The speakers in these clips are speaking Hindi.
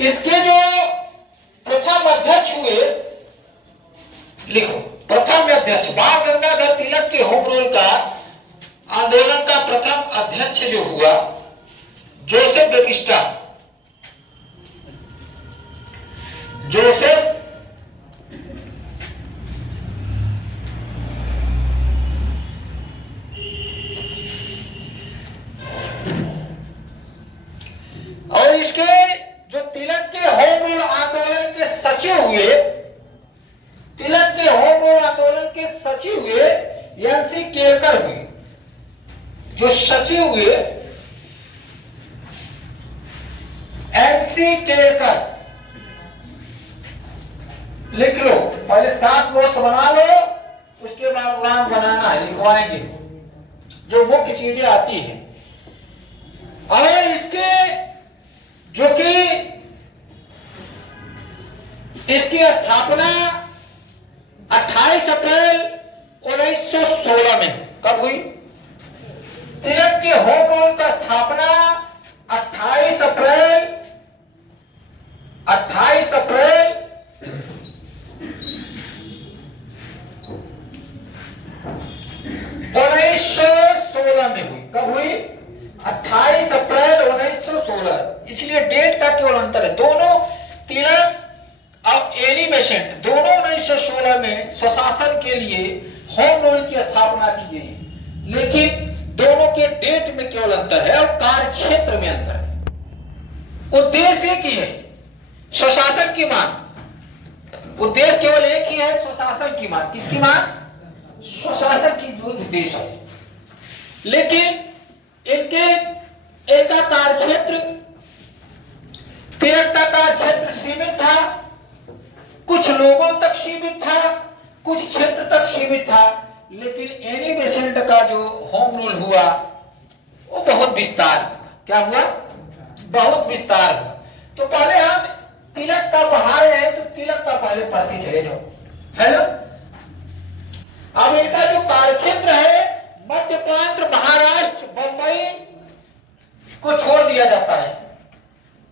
इसके जो प्रथम अध्यक्ष हुए, लिखो, प्रथम अध्यक्ष बाल गंगाधर तिलक के होम रूल का आंदोलन का प्रथम अध्यक्ष जो हुआ जोसेफ बेबिस्टा। जोसेफ और इसके जो तिलक के होम रूल आंदोलन के सचिव हुए, तिलक के होम रूल आंदोलन के सचिव हुए एनसी केलकर हुए। जो सचिव हुए एनसी केलकर, लिख लो, पहले 7 नोट्स बना लो, उसके बाद नाम बनाना है, लिखवाएंगे जो मुख्य चीजें आती है। और इसके जो कि इसकी स्थापना 28 अप्रैल 1916 में कब हुई? तिलक के होम रूल का स्थापना 28 अप्रैल 1916 में हुई। कब हुई? 28 अप्रैल 1916। इसलिए डेट का केवल अंतर है। दोनों तिलक और एनी बेसेंट दोनों 1916 में स्वशासन के लिए होम रूल की स्थापना की गई, लेकिन दोनों के डेट में केवल अंतर है और कार्य क्षेत्र में अंतर है। उद्देश्य एक ही है, स्वशासन की मांग। उद्देश्य केवल एक ही है, स्वशासन की मांग। किसकी मांग? स्वशासन की जो उद्देश्य है। लेकिन इनका कार्य क्षेत्र, तिलक का कार्य क्षेत्र सीमित था, कुछ लोगों तक सीमित था, कुछ क्षेत्र तक सीमित था। लेकिन एनी बेसेंट का जो होम रूल हुआ वो बहुत विस्तार। क्या हुआ? बहुत विस्तार हुआ। तो पहले हम तिलक का पढ़ा रहे हैं, तो तिलक का पहले पढ़ते चले जाओ, है ना। अब इनका जो कार्यक्षेत्र है मध्य प्रांत, महाराष्ट्र, बंबई को छोड़ दिया जाता है।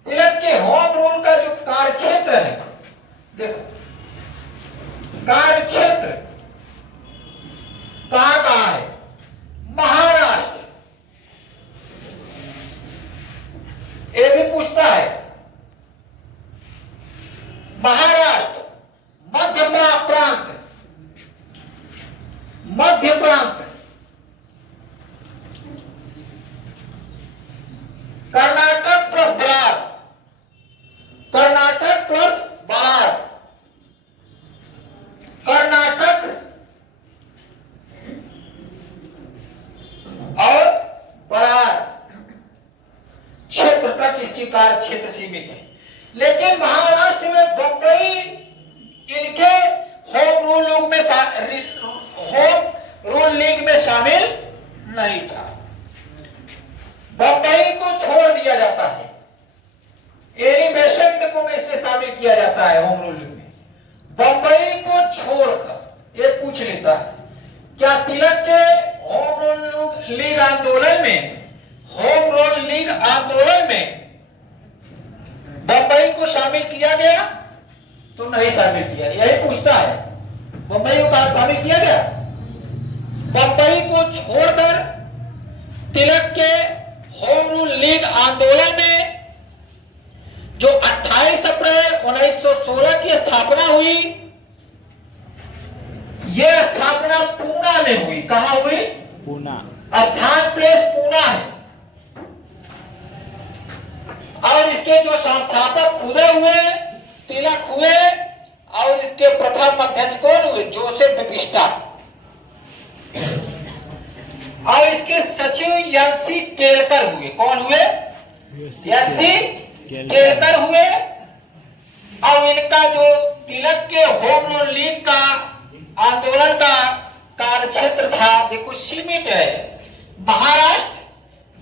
तिलक के होम रूल का जो कार्यक्षेत्र है, देखो कार्यक्षेत्र कहां है? महाराष्ट्र। ये भी पूछता है। महाराष्ट्र, मध्य प्रांत, मध्य प्रांत, कर्नाटक प्लस बिहार, कर्नाटक प्लस बिहार, कर्नाटक और बिहार क्षेत्र तक इसकी कार्य क्षेत्र सीमित है। लेकिन महाराष्ट्र में बंबई इनके होम रूल लीग में शामिल नहीं था। बंबई को छोड़ दिया जाता है, एनी बेसेंट को इसमें शामिल किया जाता है होम रूल लीग में। बंबई को छोड़कर ये पूछ लेता है, क्या तिलक के होम रूल लीग आंदोलन में, होम रूल लीग आंदोलन में बंबई को शामिल किया गया? तो नहीं शामिल किया। यही पूछता है, बंबई को कहां शामिल किया गया? बंबई को छोड़कर तिलक के होम रूल लीग आंदोलन में जो 28 अप्रैल 1916 की स्थापना हुई, यह स्थापना पूना में हुई। कहां हुई? पूना। स्थान प्लेस पूना है। और इसके जो संस्थापक खुदे हुए, तिलक हुए, और इसके प्रथम अध्यक्ष कौन हुए? जोसेफ बेबिस्टा। और इसके सचिव एनसी केलकर हुए। कौन हुए? एनसी केलकर हुए। और इनका जो तिलक के होम रूल लीग का आंदोलन का कार्य क्षेत्र था, देखो सीमित है, महाराष्ट्र,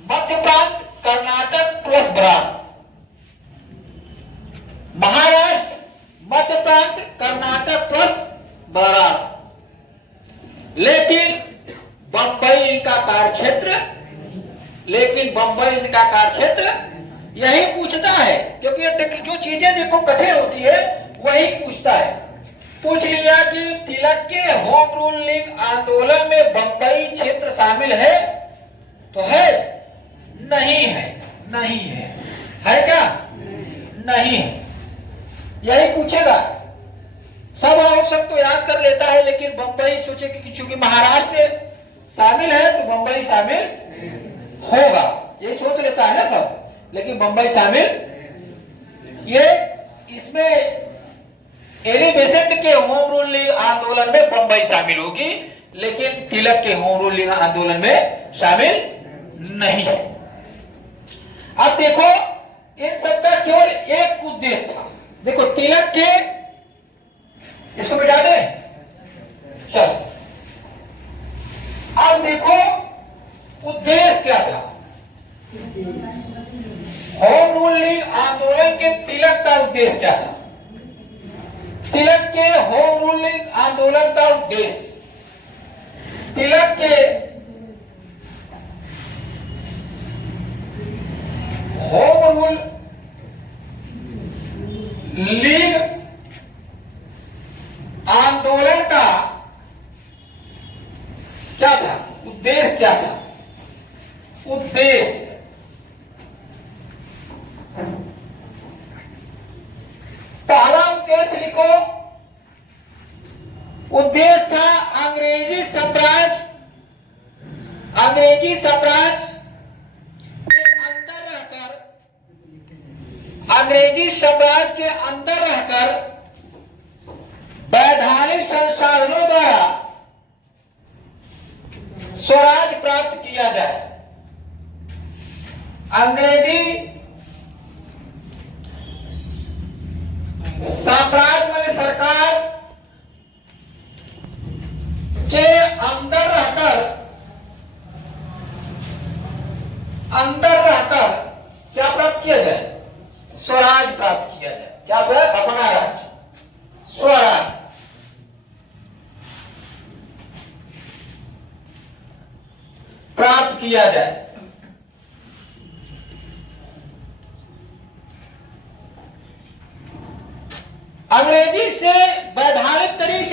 मध्य प्रांत, कर्नाटक प्लस बिहार। महाराष्ट्र, मध्य प्रांत, कर्नाटक प्लस बिहार। लेकिन बंबई इनका कार्य क्षेत्र, लेकिन बंबई इनका कार्य क्षेत्र यही पूछता है, क्योंकि जो चीजें देखो कठिन होती है वही पूछता है। पूछ लिया कि तिलक के होम रूलिंग आंदोलन में बंबई क्षेत्र शामिल है, तो है नहीं है, नहीं है क्या? नहीं है, यही पूछेगा। सब आवश्यक तो याद कर लेता है, लेकिन बंबई सोचे कि चूंकि महाराष्ट्र शामिल है तो बंबई शामिल होगा, ये सोच लेता है ना सब, लेकिन बंबई शामिल ये इसमें एनी बेसेंट के होम रूल आंदोलन में बंबई शामिल होगी, लेकिन तिलक के होम रूल आंदोलन में शामिल नहीं है। अब देखो इन सबका केवल एक उद्देश्य था। देखो तिलक के, इसको मिटा दे, चल अब देखो उद्देश्य क्या था। होम रूलिंग आंदोलन के तिलक का उद्देश्य क्या था? तिलक के होम रूलिंग आंदोलन का उद्देश्य, तिलक के होम रूल लीग आंदोलन का क्या था? उद्देश्य क्या था? उद्देश्य पहला उद्देश्य लिखो, उद्देश्य था अंग्रेजी साम्राज्य के अंदर रहकर, अंग्रेजी साम्राज्य के अंदर रहकर वैधानिक संसाधनों द्वारा स्वराज प्राप्त किया जाए। अंग्रेजी साम्राज्य वाले सरकार के अंदर रहकर क्या प्राप्त किया जाए? स्वराज प्राप्त किया जाए। क्या प्राप्त? अपना राज्य, स्वराज। प्राप्त किया जाए। अंग्रेजी से वैधानिक तरीके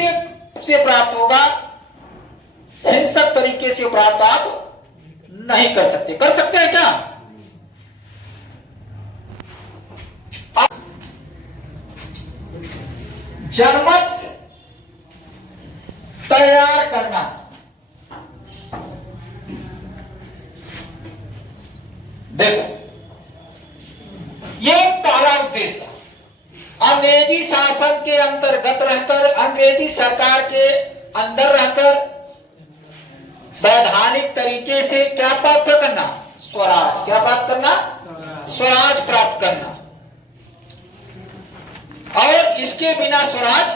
से प्राप्त होगा, हिंसक तरीके से प्राप्त आप नहीं कर सकते। कर सकते हैं क्या? जनमत तैयार करना, देखो ये पहला उद्देश्य था। अंग्रेजी शासन के अंतर्गत रहकर, अंग्रेजी सरकार के अंदर रहकर वैधानिक तरीके से क्या प्राप्त करना? स्वराज। क्या प्राप्त करना? स्वराज प्राप्त करना। और इसके बिना स्वराज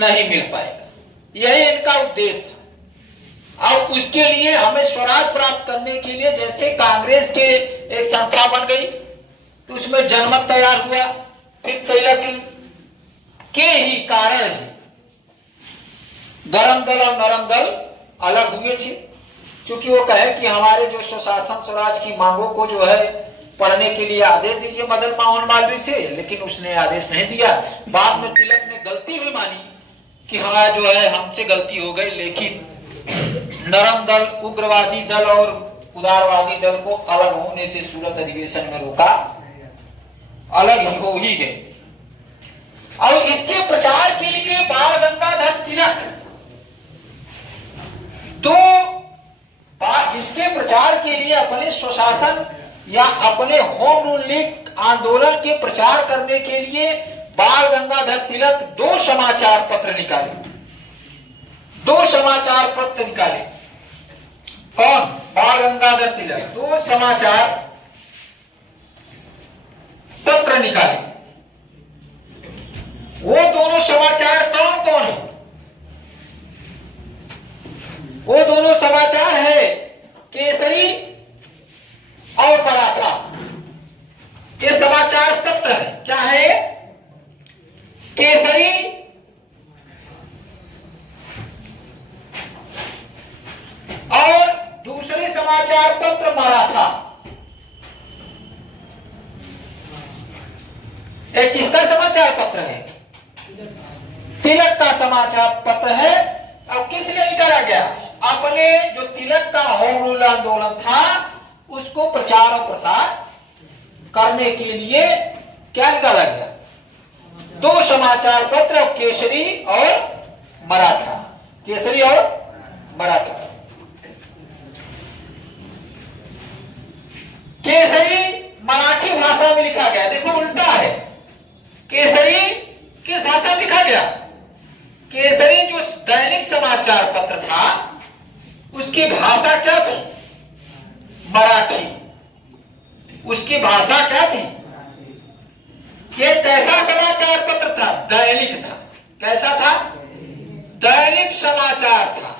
नहीं मिल पाएगा, यही इनका उद्देश्य था। और उसके लिए हमें स्वराज प्राप्त करने के लिए, जैसे कांग्रेस के एक संस्था बन गई तो उसमें जनमत तैयार हुआ, फिर तिलक के ही कारण गरम दल और नरम दल अलग हुए थे, क्योंकि वो कहे कि हमारे जो स्वशासन स्वराज की मांगों को जो है पढ़ने के लिए आदेश दीजिए मदन मोहन मालवीय से, लेकिन उसने आदेश नहीं दिया। बाद में तिलक ने गलती भी मानी कि हाँ जो है हमसे गलती हो गई, लेकिन नरम दल, उग्रवादी दल और उदारवादी दल को अलग होने से सूरत अधिवेशन में रोका, अलग ही हो ही गए। और इसके प्रचार के लिए बाल गंगाधर तिलक तो इसके प्रचार के लिए अपने स्वशासन या अपने होम रूलिंग आंदोलन के प्रचार करने के लिए बाल गंगाधर तिलक दो समाचार पत्र निकाले। दो समाचार पत्र निकाले। कौन? बाल गंगाधर तिलक दो समाचार पत्र निकाले। वो दोनों समाचार कौन कौन है? वो दोनों समाचार है केसरी और मराठा। ये समाचार पत्र है। क्या है? केसरी और दूसरे समाचार पत्र मराठा। एक किसका समाचार पत्र है? तिलक का समाचार पत्र है। अब किस लिए निकाला गया? अपने जो तिलक का होम रूल आंदोलन था उसको प्रचार और प्रसार करने के लिए क्या निकाला गया? दो समाचार पत्र, केसरी और मराठा। केसरी और मराठा। केसरी मराठी भाषा में लिखा गया। देखो उल्टा है। केसरी किस भाषा में लिखा गया? केसरी जो दैनिक समाचार पत्र था उसकी भाषा क्या थी? मराठी। उसकी भाषा क्या थी? ये कैसा समाचार पत्र था? दैनिक था। कैसा था? दैनिक समाचार था।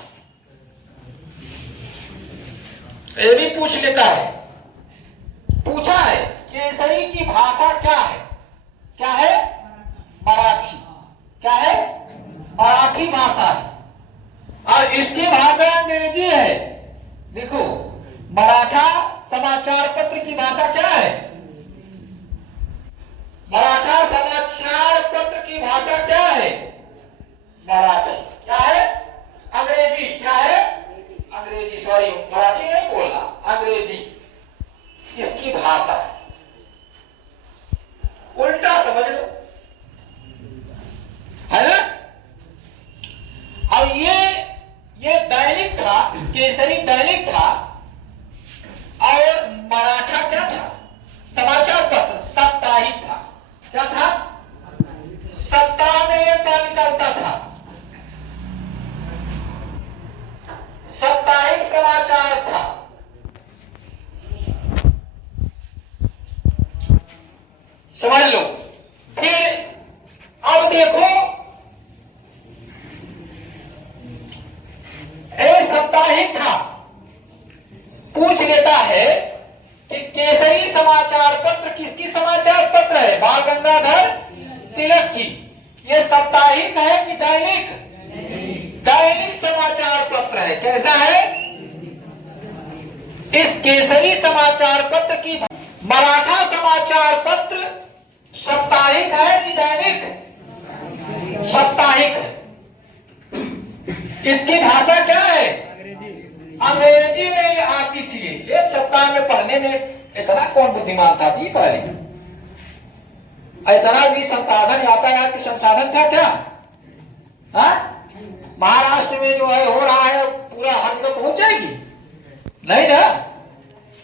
ये भी पूछ लेता है, पूछा है केसरी की भाषा क्या है? क्या है? मराठी। क्या है? मराठी भाषा है। और इसकी भाषा अंग्रेजी है। देखो मराठा समाचार पत्र की भाषा क्या है? मराठा समाचार पत्र की भाषा क्या है? मराठी। क्या है? अंग्रेजी। क्या है? अंग्रेजी। सॉरी, मराठी नहीं बोलना, अंग्रेजी इसकी भाषा है। उल्टा समझ लो, है ना? अब ये दैनिक था, केसरी दैनिक था और मराठा क्या था? समाचार पत्र साप्ताहिक था। क्या था? सप्ताह में एक बार निकलता था। साप्ताहिक समाचार था। समझ लो। फिर अब देखो, साप्ताहिक था। पूछ लेता है कि केसरी समाचार पत्र किसकी समाचार पत्र है? बाल गंगाधर तिलक की। ये साप्ताहिक है कि दैनिक? दैनिक समाचार पत्र है। कैसा है? इस केसरी समाचार पत्र की मराठा समाचार पत्र साप्ताहिक है कि दैनिक? साप्ताहिक है। इसकी भाषा क्या है? अंग्रेजी में आती थी। एक सप्ताह में पढ़ने में इतना कौन बुद्धिमान था जी पहले? इतना भी संसाधन यातायात की संसाधन था क्या? महाराष्ट्र में जो है हो रहा है पूरा हर जगह पहुंच जाएगी? नहीं ना।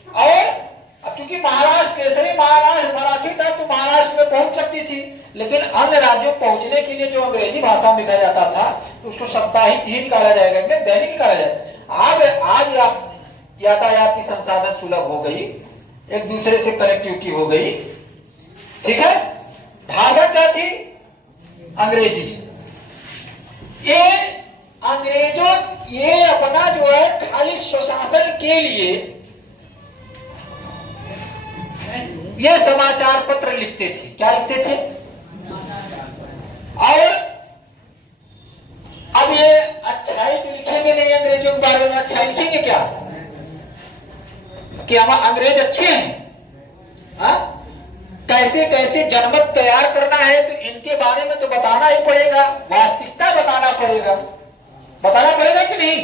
और अब चूंकि महाराष्ट्र केसरी महाराष्ट्र मराठी था तो महाराष्ट्र में पहुंच सकती थी, लेकिन अन्य राज्यों पहुंचने के लिए जो अंग्रेजी भाषा में लिखा जाता था तो उसको साप्ताहिक ही निकाला जाएगा, दैनिक निकाला जाएगा। आज यातायात की संसाधन सुलभ हो गई, एक दूसरे से कनेक्टिविटी हो गई, ठीक है। भाषा क्या थी? अंग्रेजी। ये अंग्रेजों ये अपना जो है खाली स्वशासन के लिए ये समाचार पत्र लिखते थे। क्या लिखते थे? और अब ये अच्छाई तो लिखेंगे नहीं, अंग्रेजों के बारे में अच्छाई लिखेंगे क्या कि हम अंग्रेज अच्छे हैं? कैसे कैसे जनमत तैयार करना है तो इनके बारे में तो बताना ही पड़ेगा, वास्तविकता बताना पड़ेगा। बताना पड़ेगा कि नहीं?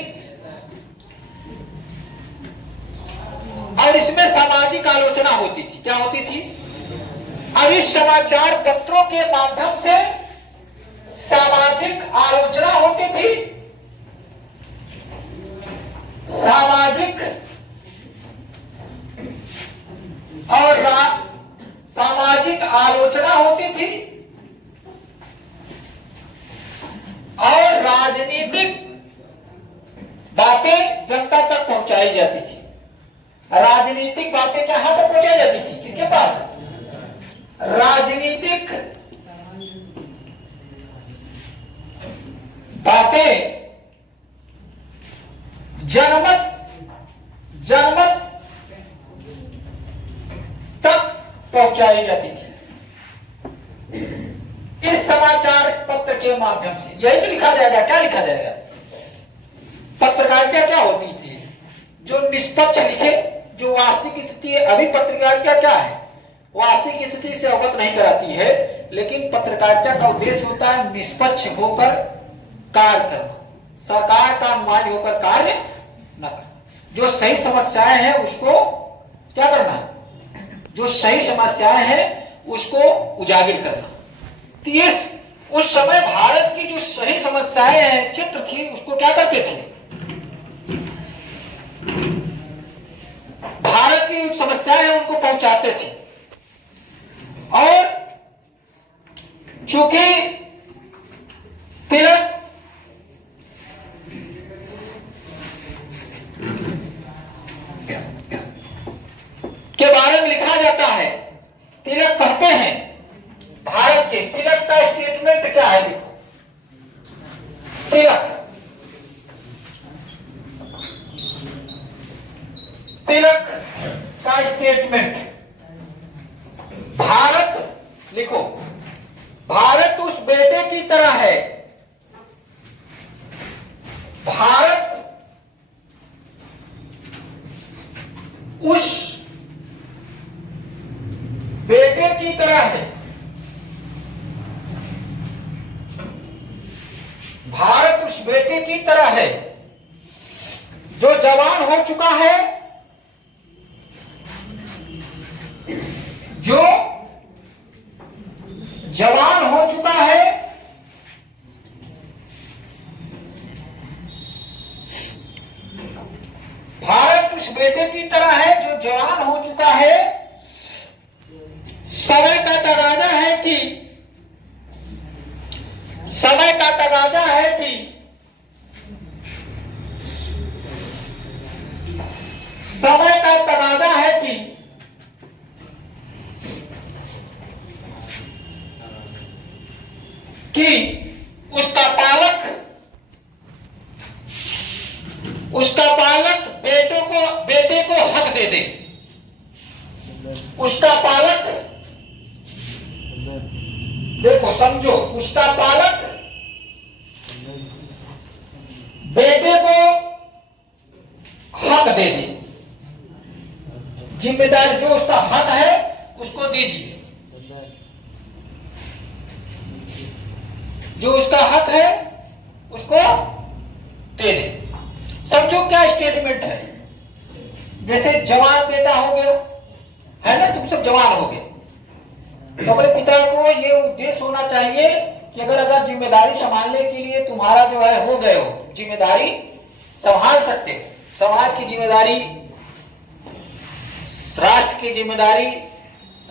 और इसमें सामाजिक आलोचना होती थी। क्या होती थी? अब इस समाचार पत्रों के माध्यम से सामाजिक आलोचना होती थी। सामाजिक और सामाजिक आलोचना होती थी और राजनीतिक बातें जनता तक पहुंचाई जाती थी। राजनीतिक बातें कहां तक पहुंचाई जाती थी? किसके पास? राजनीतिक बातें जनमत तक पहुंचाई जाती थी इस समाचार पत्र के माध्यम से। यही तो लिखा जाएगा। क्या लिखा जाएगा? पत्रकारिता क्या होती थी? जो निष्पक्ष लिखे, जो वास्तविक स्थिति है। अभी पत्रकारिता क्या है? वास्तविक स्थिति से अवगत नहीं कराती है, लेकिन पत्रकारिता का उद्देश्य होता है निष्पक्ष होकर कार्य करना, सरकार का अनुयायी होकर कार्य न करना। जो सही समस्याएं हैं उसको क्या करना है, जो सही समस्याएं हैं उसको उजागर करना। तो ये उस समय भारत की जो सही समस्याएं हैं, चित्र थी, उसको क्या करते थे, भारत की समस्याएं हैं उनको पहुंचाते थे। और चूंकि तिलक के बारे में लिखा जाता है, तिलक कहते हैं भारत के, तिलक का स्टेटमेंट क्या है, देखो तिलक, तिलक का स्टेटमेंट, भारत लिखो, भारत उस बेटे की तरह है, भारत उस बेटे की तरह है, भारत उस बेटे की तरह है जो जवान हो चुका है, जो जवान हो चुका है, भारत उस बेटे की तरह है जो जवान हो चुका है, समय का तकाजा है कि, समय का तकाजा है कि समय का तकाजा है कि उसका पालक बेटे को हक दे दे, उसका पालक, देखो समझो, उसका पालक बेटे को हक दे दे, जिम्मेदारी जो उसका हक है उसको दीजिए, जो उसका हक है उसको दे दे। समझो क्या स्टेटमेंट है, जैसे जवान बेटा हो गया है ना, तुम सब जवान हो गए, तो अपने पिता को ये उद्देश्य होना चाहिए कि अगर जिम्मेदारी संभालने के लिए तुम्हारा जो है हो गए हो, जिम्मेदारी संभाल सकते हो, समाज की जिम्मेदारी, राष्ट्र की जिम्मेदारी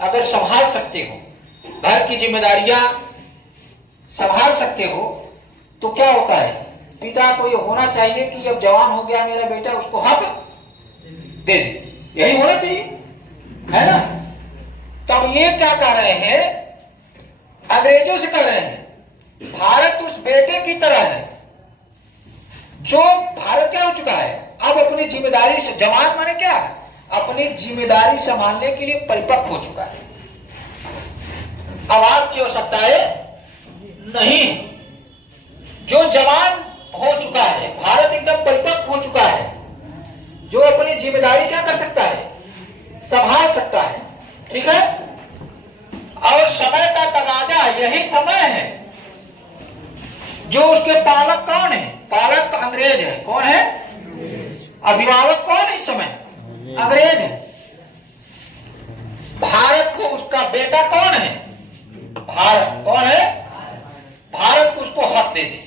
अगर संभाल सकते हो, घर की जिम्मेदारियां संभाल सकते हो, तो क्या होता है, पिता को ये होना चाहिए कि अब जवान हो गया मेरा बेटा, उसको हक दे दे, यही होना चाहिए, है ना। तब ये क्या कह रहे हैं, अंग्रेजों से कह रहे हैं भारत उस बेटे की तरह है जो, भारत क्या हो चुका है, अब अपनी जिम्मेदारी से, जवान माने क्या, अपनी जिम्मेदारी संभालने के लिए परिपक्व हो चुका है, अब आपकी आवश्यकताएं नहीं, जो जवान हो चुका है, भारत एकदम परिपक्व हो चुका है, जो अपनी जिम्मेदारी क्या कर सकता है, संभाल सकता है, ठीक है। और समय का तकाजा यही समय है, जो उसके पालक कौन है, पालक अंग्रेज है, कौन है, अभिभावक कौन है इस समय, अंग्रेज है। भारत को उसका बेटा कौन है, भारत कौन है, भारत को उसको हक दे दे,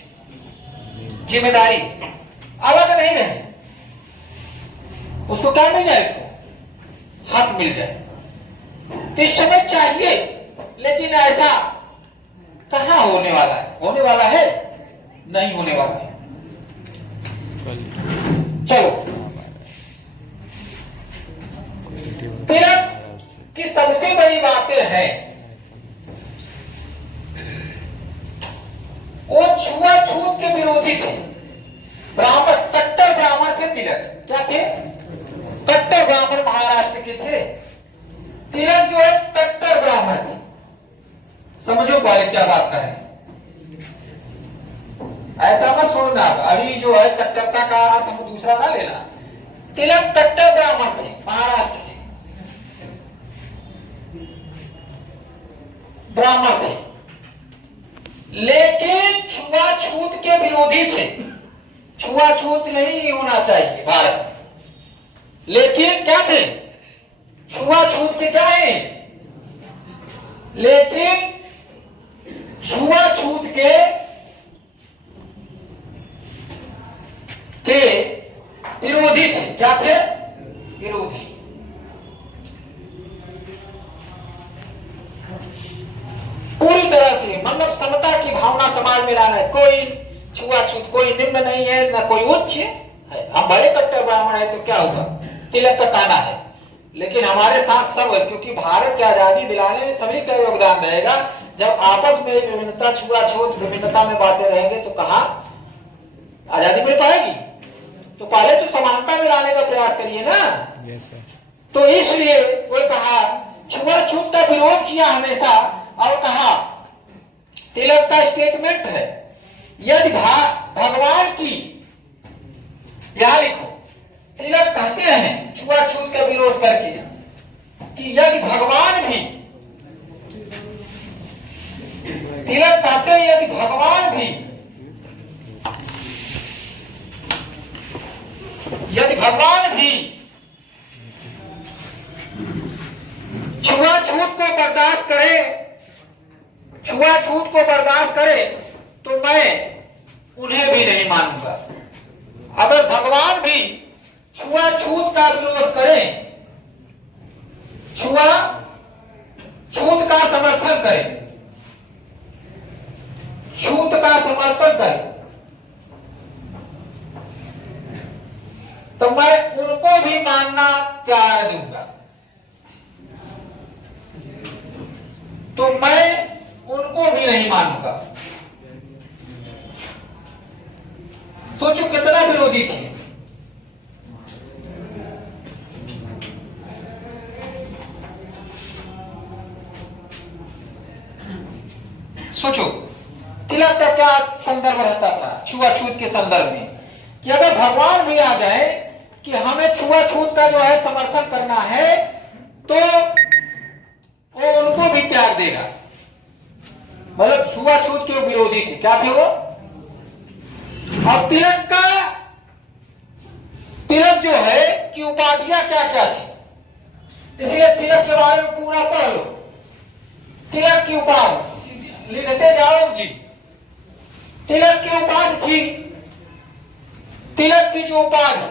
जिम्मेदारी अलग नहीं रहे, उसको क्या मिल जाए, उसको हक मिल जाए। इस समय चाहिए, लेकिन ऐसा कहां होने वाला है, होने वाला है नहीं होने वाला है। चलो, तिलक की सबसे बड़ी बातें हैं, वो छुआछूत के विरोधी थे, ब्राह्मण, कट्टर ब्राह्मण थे तिलक, क्या थे, कट्टर ब्राह्मण महाराष्ट्र के थे, तिलक जो है कट्टर ब्राह्मण थे। समझो पहले क्या बात है, ऐसा मत सोचना अभी जो है कट्टरता का अर्थ हम दूसरा ना लेना, तिलक कट्टर ब्राह्मण थे महाराष्ट्र के। ब्राह्मण थे, लेकिन छुआछूत के विरोधी थे। छुआछूत नहीं होना चाहिए भारत, लेकिन क्या थे? छुआछूत के क्या है? लेकिन छुआछूत के विरोधी थे। क्या थे? विरोधी। पूरी तरह से मतलब समता की भावना समाज में लाना है। कोई छुआछूत, कोई निम्न नहीं है ना कोई उच्च है। हम भले कट्टर ब्राह्मण है तो क्या हुआ, तिलक का काना है, लेकिन हमारे साथ सब है, क्योंकि भारत की आजादी दिलाने में सभी का योगदान रहेगा। जब आपस में विभिन्नता, छुआछूत विभिन्नता में बातें रहेंगे तो कहां आजादी मिल पाएगी? तो पहले तो समानता में लाने का प्रयास करिए ना। yes, तो इसलिए वो कहा छुआछूत का विरोध किया हमेशा, और कहा तिलक का स्टेटमेंट है, यदि भगवान की, यहां लिखो, तिलक कहते हैं छुआछूत का विरोध करके कि यदि भगवान भी, तिलक कहते हैं यदि भगवान भी, यदि भगवान भी छुआछूत को बर्दाश्त करे, छुआछूत को बर्दाश्त करे, तो मैं उन्हें भी नहीं मानूंगा। अगर भगवान भी छुआछूत का विरोध करें, छूत का समर्थन करें, छूत का समर्थन करें, तो मैं उनको भी मानना त्याग दूंगा। तो मैं उनको भी नहीं मानूंगा। तो जो कितना विरोधी थे। सोचो तिलक का क्या संदर्भ रहता था छुआछूत के संदर्भ में, कि अगर भगवान भी आ जाए कि हमें छुआछूत का जो है समर्थन करना है, तो वो उनको भी त्याग देगा। मतलब छुआछूत के विरोधी थे। क्या थे वो? अब तिलक जो है कि उपाधियां क्या क्या थी, इसलिए तिलक के बारे में पूरा पढ़ लो। तिलक की उपाधि लिखते जाओ जी। तिलक की उपाधि थी, तिलक की जो उपाधि,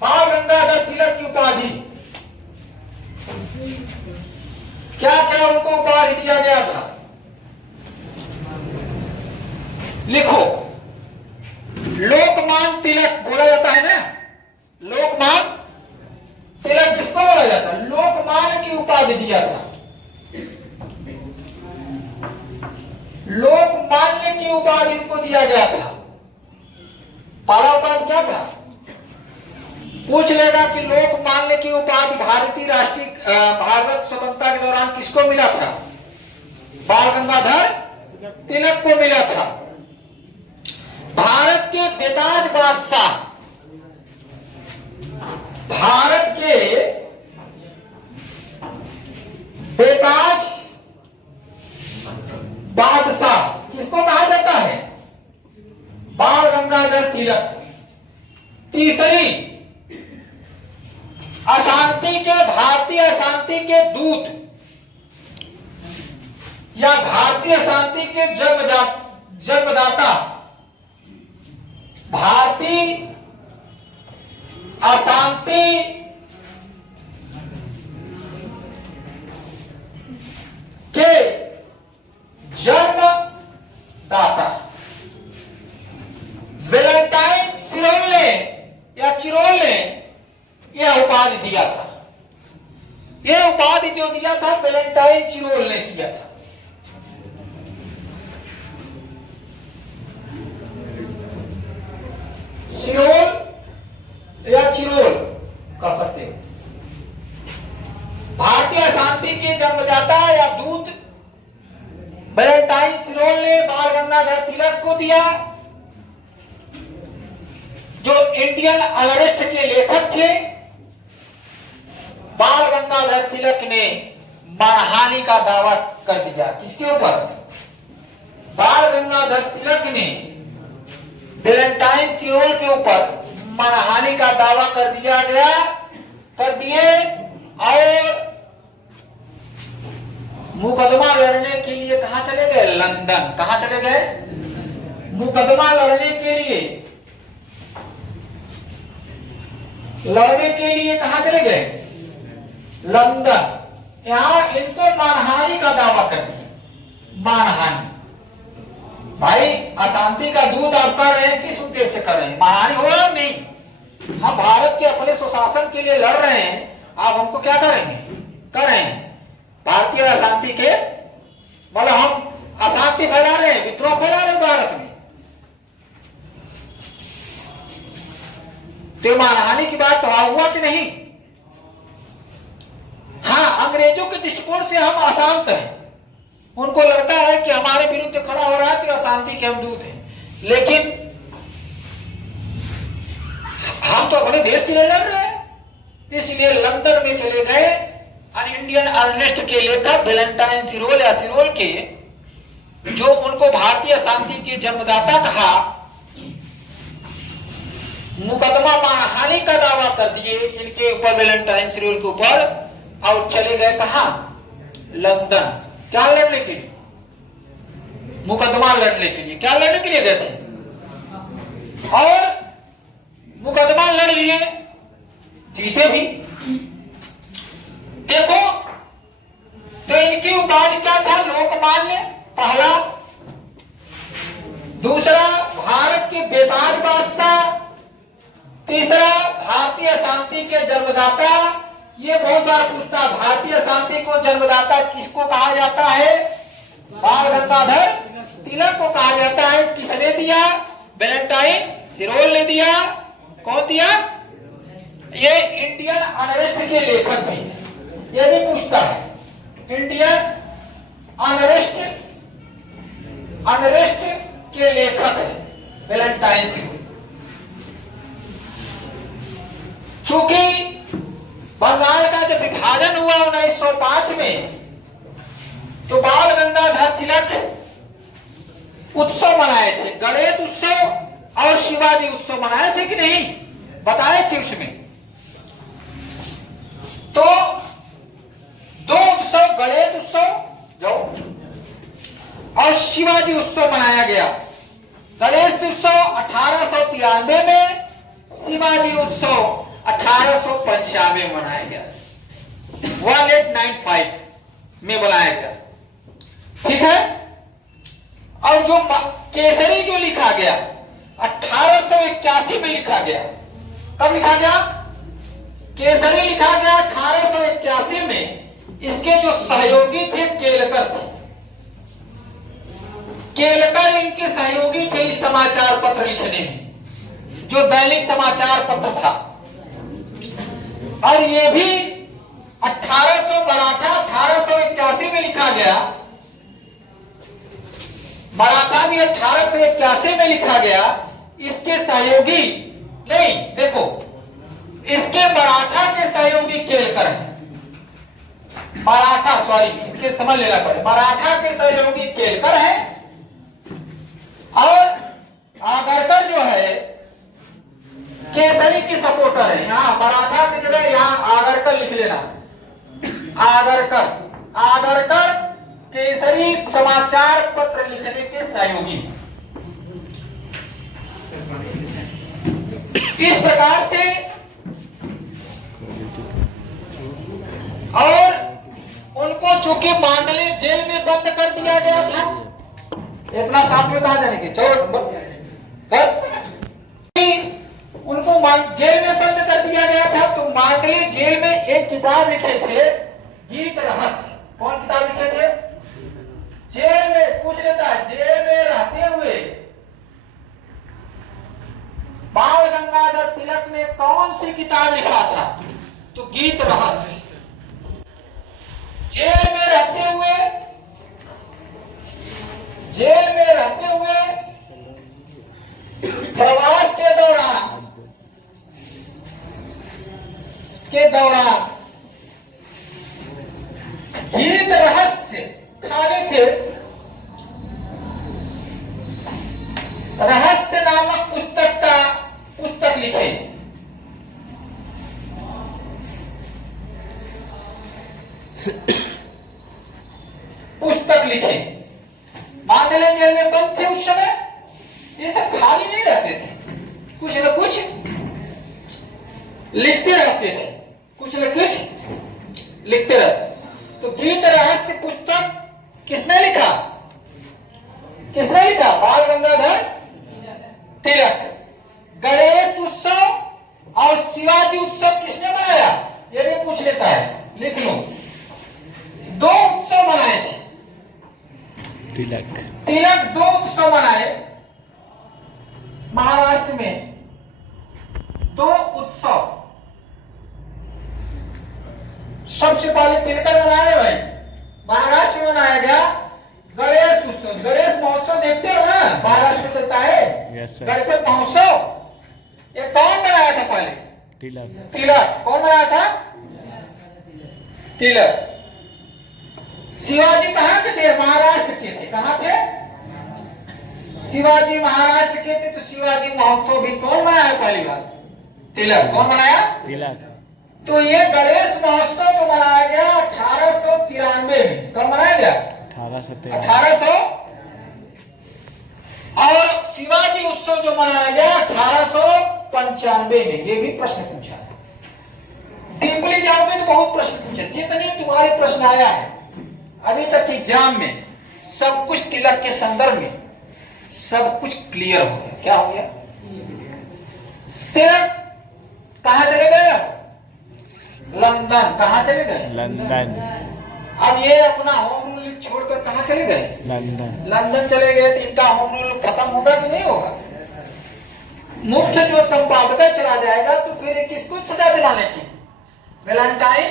बाल गंगाधर तिलक की उपाधि, क्या क्या उनको उपाधि दिया गया था? लिखो, लोकमान तिलक बोला जाता है ना। लोकमान तिलक किसको बोला जाता है? लोकमान की उपाधि दिया था। लोकमान्य की उपाधि इनको दिया गया था। पहला उपाधि क्या था? पूछ लेगा कि लोकमान्य की उपाधि भारतीय राष्ट्रीय भारत स्वतंत्रता के दौरान किसको मिला था? बाल गंगाधर तिलक को मिला था। भारत के बेताज बादशाह, भारत के बेताज बादशाह किसको कहा जाता है? बाल गंगाधर तिलक। तीसरी, अशांति के, भारतीय अशांति के दूत या भारतीय शांति के जन्मदाता, भारतीय अशांति के जन्मदाता वेलेंटाइन सिरोल ने या चिरोल ने यह उपाधि दिया था। यह उपाधि जो दिया था वेलेंटाइन चिरोल ने किया था। सिरोल या चिरोल कह सकते हो। भारतीय शांति के जन्मदाता या दूत वेलेंटाइन सिरोल ने बाल गंगाधर तिलक को दिया, जो इंडियन अनरेस्ट के लेखक थे। बाल गंगाधर तिलक ने मानहानि का दावा कर दिया। किसके ऊपर? बाल गंगाधर तिलक ने वैलेंटाइन सिरोल के ऊपर मानहानि का दावा कर दिए और मुकदमा लड़ने के लिए कहां चले गए? लंदन। कहां चले गए? मुकदमा लड़ने के लिए कहां चले गए? लंदन। यहां इनको मानहानि का दावा कर दिया। मानहानि। भाई अशांति का दूत आप कर रहे हैं, किस उद्देश्य से कर रहे हैं? मानहानि हो रहा नहीं। हम भारत के अपने सुशासन के लिए लड़ रहे हैं, आप हमको क्या करेंगे? कर रहे हैं भारतीय अशांति के, मतलब हम अशांति फैला रहे हैं, विद्रोह फैला रहे हैं भारत में। तो मानहानि की बात तो हुआ कि नहीं? हाँ, अंग्रेजों के दृष्टिकोण से हम अशांत हैं। उनको लगता है कि हमारे विरुद्ध खड़ा हो रहा है तो अशांति के हम दूत हैं, लेकिन हम तो अपने देश के लिए लड़ रहे हैं। इसलिए लंदन में चले गए अन इंडियन अर्नेस्ट के लेखक वैलेंटाइन सिरोल या सिरोल के, जो उनको भारतीय शांति के जन्मदाता कहा, मुकदमा मानहानि का दावा कर दिए इनके ऊपर, वैलेंटाइन सिरोल के ऊपर, और चले गए कहां? लंदन। क्या लड़ने के लिए? मुकदमा लड़ने के लिए। क्या लड़ने के लिए गए थे? और मुकदमा लड़ लिए, जीते भी। देखो तो इनकी उपाधि क्या था? लोकमान्य पहला, दूसरा भारत के बेताज बादशाह, तीसरा भारतीय शांति के जन्मदाता। ये बहुत बार पूछता, भारतीय शांति को जन्मदाता किसको कहा जाता है? बाल गंगाधर तिलक को कहा जाता है। किसने दिया? वैलेंटाइन सिरोल ने दिया। कौन दिया? ये इंडियन अनरेस्ट के लेखक भी, ये भी पूछता है। इंडियन अनरेस्ट के लेखक है वैलेंटाइन सिरोल। चूंकि बंगाल का जब विभाजन हुआ 1905 में, तो बाल गंगाधर तिलक उत्सव मनाए थे, गणेश उत्सव और शिवाजी उत्सव मनाए थे कि नहीं? बताए थे उसमें। तो दो उत्सव, गणेश उत्सव जो और शिवाजी उत्सव मनाया गया। गणेश उत्सव 1893 में, शिवाजी उत्सव 1895 मनाया गया। 1895 में बनाया गया। ठीक है। और जो केसरी जो लिखा गया 1881 में लिखा गया। कब लिखा गया? केसरी लिखा गया 1881 में। इसके जो सहयोगी थे केलकर थे। केलकर इनके सहयोगी थे इस समाचार पत्र लिखने में, जो दैनिक समाचार पत्र था। और ये भी 1881 में लिखा गया। मराठा भी 1881 में लिखा गया। इसके सहयोगी नहीं, देखो इसके मराठा के सहयोगी केलकर है। मराठा, सॉरी, इसके समझ लेना पड़े, मराठा के सहयोगी केलकर है और आगरकर जो है केसरी की सपोर्टर है। यहाँ मराठा की जगह यहाँ आगरकर लिख लेना। आगरकर केसरी समाचार पत्र लिखने के सहयोगी। इस प्रकार से, और उनको चूंकि मांडले जेल में बंद कर दिया गया था। इतना साथ में कहा जाने की उनको जेल में बंद कर दिया गया था। तो मांडले जेल में एक किताब लिखे थे, गीत रहस्य। कौन किताब लिखे थे? जेल में, पूछ लेता है, जेल में रहते हुए बाल गंगाधर तिलक ने कौन सी किताब लिखा था? तो गीत रहस्य। जेल में रहते हुए प्रवास के दौरान गीत पुस्तक लिखे। मांडले जेल में बंद थे उस समय, ये सब खाली नहीं रहते थे, कुछ न कुछ लिखते रहते थे, कुछ न कुछ लिखते रहते। तो गीत रहस्य पुस्तक किसने लिखा? किसने लिखा? बाल गंगाधर तिलक। गणेश उत्सव और शिवाजी उत्सव किसने मनाया? ये भी पूछ लेता है, लिख लो। 2 उत्सव मनाए थे तिलक 2 उत्सव मनाए महाराष्ट्र में। 2 उत्सव सबसे पहले तिलक मनाया भाई महाराष्ट्र में मनाया गया गणेश उत्सव। गणेश महोत्सव देखते हो ना, महाराष्ट्र में चलता है गणपति महोत्सव। ये कौन बनाया था पहले? तिलक। कौन बनाया था? तिलक। शिवाजी कहाँ के थे? महाराष्ट्र के थे। कहाँ थे? शिवाजी महाराष्ट्र के थे। तो शिवाजी महोत्सव भी कौन बनाया पहली बार? तिलक। कौन बनाया? तिलक। तो ये गणेश महोत्सव जो मनाया गया 1893 में। कब मनाया गया? 1800। और शिवाजी उत्सव जो मनाया गया 1895 में। ये भी प्रश्न पूछा है, डीपली जाओगे तो बहुत प्रश्न पूछे। जितने तुम्हारे प्रश्न आया है अभी तक एग्जाम में, सब कुछ तिलक के संदर्भ में सब कुछ क्लियर हो गया। क्या हो गया? तिलक कहां चले गए? लंदन। कहां चले गए? लंदन। अब ये अपना होम रूल छोड़कर कहां चले गए? लंदन चले गए। तो इनका होम रूल खत्म होगा कि नहीं होगा? मुख्य जो संपादक चला जाएगा तो फिर किसको सजा दिलाने की? वैलेंटाइन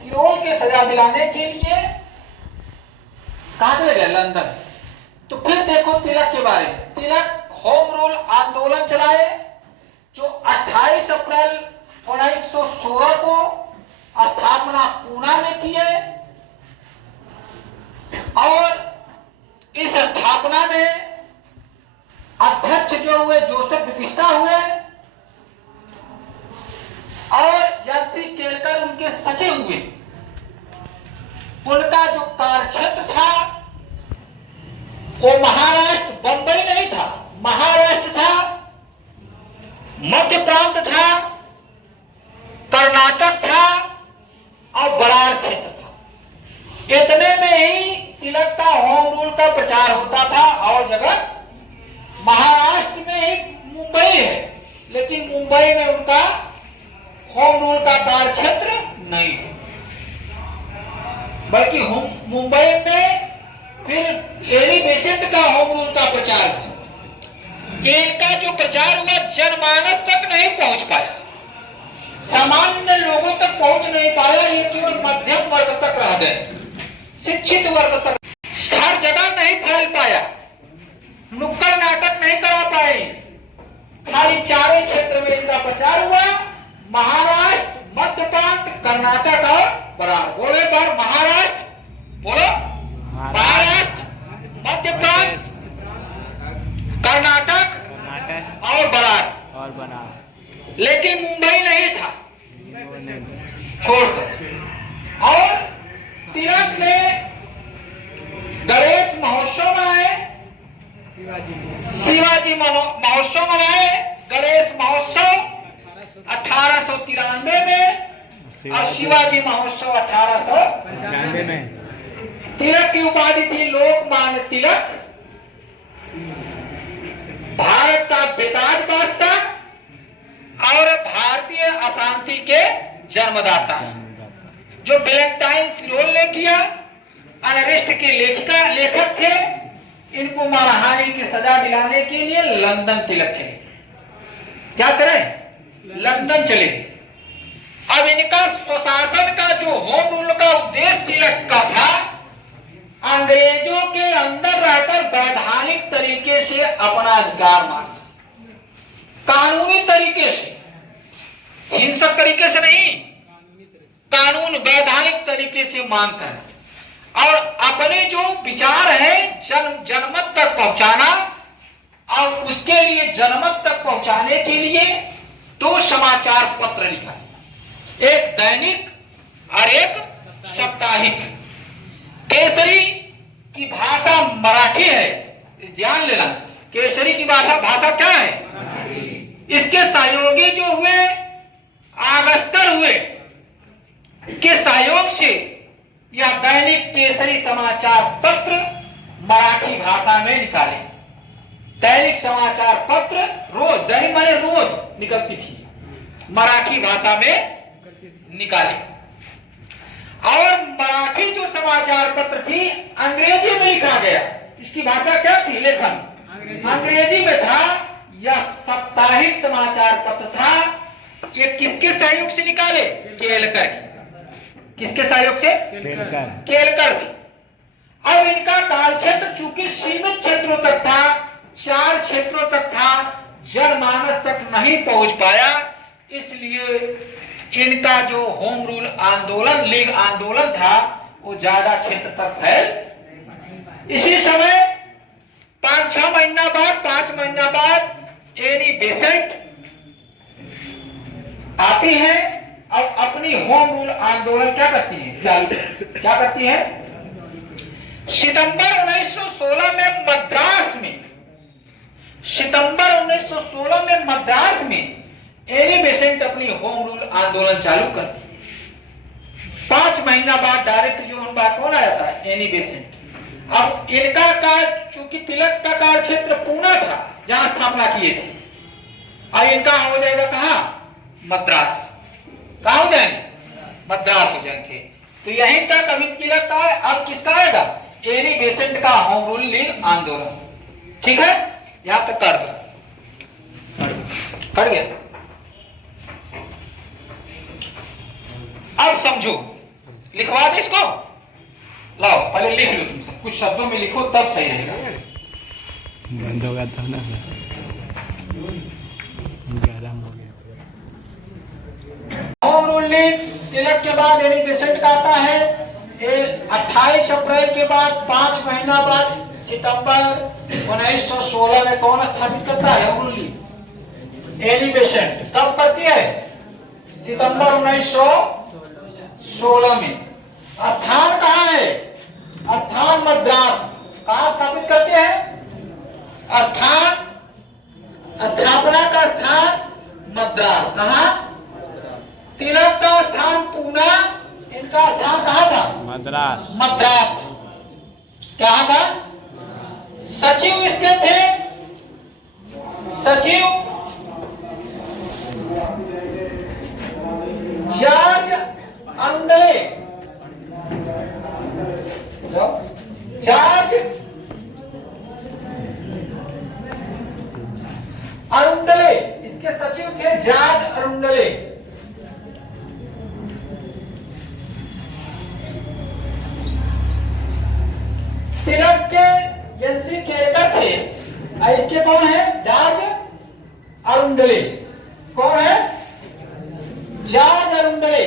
सिरोल के सजा दिलाने के लिए कहां चले गए? लंदन। तो फिर देखो तिलक के बारे में। तिलक होम रूल आंदोलन चलाए जो 28 अप्रैल 1916 को स्थापना पूना में किए। और इस स्थापना में अध्यक्ष जो हुए जोसेफ विपिस्टा हुए और यंसी केलकर उनके सचिव हुए। उनका जो कार्यक्षेत्र था वो महाराष्ट्र, बंबई नहीं था, महाराष्ट्र था, मध्य प्रांत था, कर्नाटक था और बरार क्षेत्र था। इतने में ही तिलक का होम रूल का प्रचार होता था। और जगह महाराष्ट्र में ही मुंबई है, लेकिन मुंबई में उनका होम रूल का कार्यक्षेत्र नहीं था, बल्कि मुंबई में फिर एनी बेसेंट का होम रूल का प्रचार हुआ। इनका जो प्रचार हुआ जनमानस तक नहीं पहुंच पाया, सामान्य लोगों तक पहुंच नहीं पाया। ये केवल मध्यम वर्ग तक रह गए, शिक्षित वर्ग तक। हर जगह नहीं फैल पाया, नुक्कड़ नाटक नहीं करा पाए। खाली 4 क्षेत्र में इनका प्रचार हुआ, महाराष्ट्र, मध्य प्रांत, कर्नाटक और बरार। बोले बार महाराष्ट्र, बोलो महाराष्ट्र, मध्य प्रांत, कर्नाटक और बरार। लेकिन मुंबई नहीं था, छोड़कर। और तिलक ने गणेश महोत्सव मनाए, शिवाजी महोत्सव मनाए। गणेश महोत्सव 1893 में और शिवाजी महोत्सव 1895 में। तिलक की उपाधि थी लोकमान्य तिलक, भारत का बेताज बादशाह और भारतीय अशांति के जन्मदाता। जो वैलेंटाइन सिरोल ने किया, अनरेस्ट के लेखक थे। इनको मानहानि की सजा दिलाने के लिए लंदन तिलक चले। क्या करें? लंदन चले। अब इनका स्वशासन का जो होम रूल का उद्देश्य तिलक का था, अंग्रेजों के अंदर रहकर वैधानिक तरीके से अपना अधिकार मांगना, कानूनी तरीके से, हिंसक तरीके से नहीं, कानून वैधानिक तरीके से मांग करना और अपने जो विचार है जनमत तक पहुंचाना। और उसके लिए जनमत तक पहुंचाने के लिए 2 समाचार पत्र लिखा, एक दैनिक और एक साप्ताहिक। केसरी की ध्यान लेना, केसरी की भाषा क्या है? इसके सहयोगी जो हुए आगस्तर हुए के सहयोग से यह दैनिक केसरी समाचार पत्र मराठी भाषा में निकाले। दैनिक समाचार पत्र रोज, दैनिक माने रोज निकलती थी, मराठी भाषा में निकाले। और मराठी जो समाचार पत्र थी अंग्रेजी में लिखा गया। इसकी भाषा क्या थी? लेखन अंग्रेजी में था। यह साप्ताहिक समाचार पत्र था। ये किसके सहयोग से निकाले? केलकर की। किसके सहयोग से? केलकर से। अब इनका कार्यक्षेत्र चूंकि सीमित क्षेत्रों तक था, 4 क्षेत्रों तक था, जनमानस तक नहीं पहुंच पाया, इसलिए इनका जो होम रूल आंदोलन, लीग आंदोलन था, वो ज्यादा क्षेत्र तक फैल। इसी समय 5-6 महीना बाद, 5 महीना बाद एनी बेसेंट आती है और अपनी होम रूल आंदोलन क्या करती है? क्या करती है? सितंबर 1916 में मद्रास में, सितंबर 1916 में मद्रास में एनी बेसेंट अपनी होम रूल आंदोलन चालू कर दी। 5 महीना बाद डायरेक्ट जो उनका कौन आया था? Annie Besant. अब इनका कार्य, चूंकि तिलक का कार्य क्षेत्र पूना था जहां स्थापना किए थे, अब इनका हो जाएगा कहां? मद्रास। कहां हो जाएंगे? मद्रास हो जाएंगे। तो यहीं तक अभी तिलक का है। अब किसका आएगा? एनी बेसेंट का होम रूल लीग आंदोलन। ठीक है, यहां तक कर दो, कर गया। अब समझो, लिखवा दे इसको। लाओ पहले लिख लो, तुम सब कुछ शब्दों में लिखो तब सही रहेगा। बंद होगा तो ना गरम हो गया। होम रूल लीग तिलक के बाद एनी बेसेंट का आता है। 28 अप्रैल के बाद 5 महीना बाद सितंबर 1916 में कौन स्थापित करता है home rule league? Annie Besant. कब करती है? सितंबर 1916 में। स्थान कहाँ है? स्थान मद्रास। कहाँ स्थापित करते हैं? स्थान, स्थापना का स्थान मद्रास। कहाँ? तिलक का स्थान पूना, इनका स्थान कहाँ था? मद्रास। मद्रास। क्या था? सचिव इसके थे, सचिव जॉर्ज अंडले। जॉर्ज अरुंडले, इसके सचिव थे जॉर्ज अरुंडले। तिलक के एनसी केलकर थे, इसके कौन है? जॉर्ज अरुंडले। कौन है? जॉर्ज अरुंडले।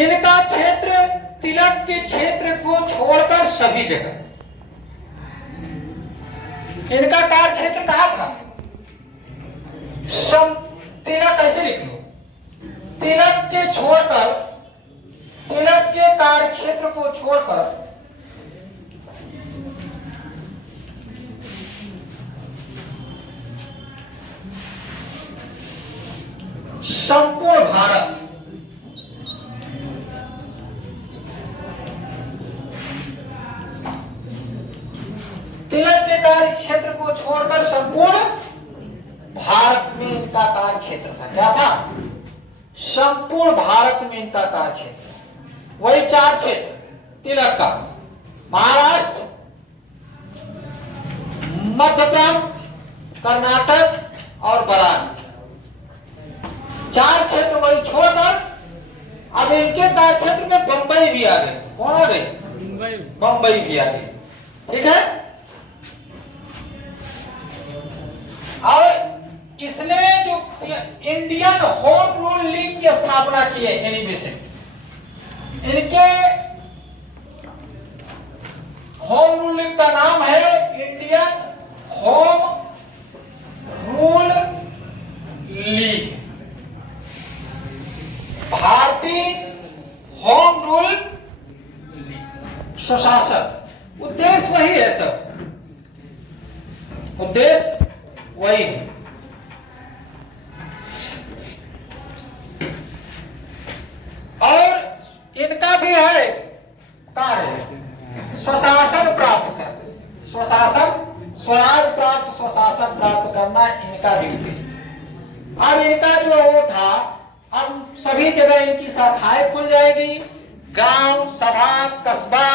इनका क्षेत्र तिलक के क्षेत्र को छोड़कर सभी जगह, इनका कार्य क्षेत्र कहां था? तिलक ऐसे लिख लो, तिलक के छोड़कर, तिलक के कार्य क्षेत्र को छोड़कर संपूर्ण भारत, तिलक के कार्य क्षेत्र को छोड़कर संपूर्ण भारत में इनका कार्य क्षेत्र था। क्या था? संपूर्ण भारत में इनका कार्य क्षेत्र। वही 4 क्षेत्र तिलक का: महाराष्ट्र, मध्य प्रांत, कर्नाटक और बराक। 4 क्षेत्र वही छोड़कर अब इनके कार्य क्षेत्र में बंबई भी आ गए। कौन आ गए? बंबई भी आ गए। ठीक है। और इसने जो इंडियन होम रूल लीग की स्थापना की है एनी बेसेंट, इनके होम रूल लीग का नाम है इंडियन होम रूल लीग। भारतीय होम रूल स्वशासन, उद्देश्य वही है, सब उद्देश्य वही है। और इनका भी है कार्य स्वशासन प्राप्त करना, स्वशासन, स्वराज प्राप्त, स्वशासन प्राप्त करना इनका भी उद्देश्य। अब इनका जो वो था, अब सभी जगह इनकी शाखाएं खुल जाएगी, गांव, सभा, कस्बा,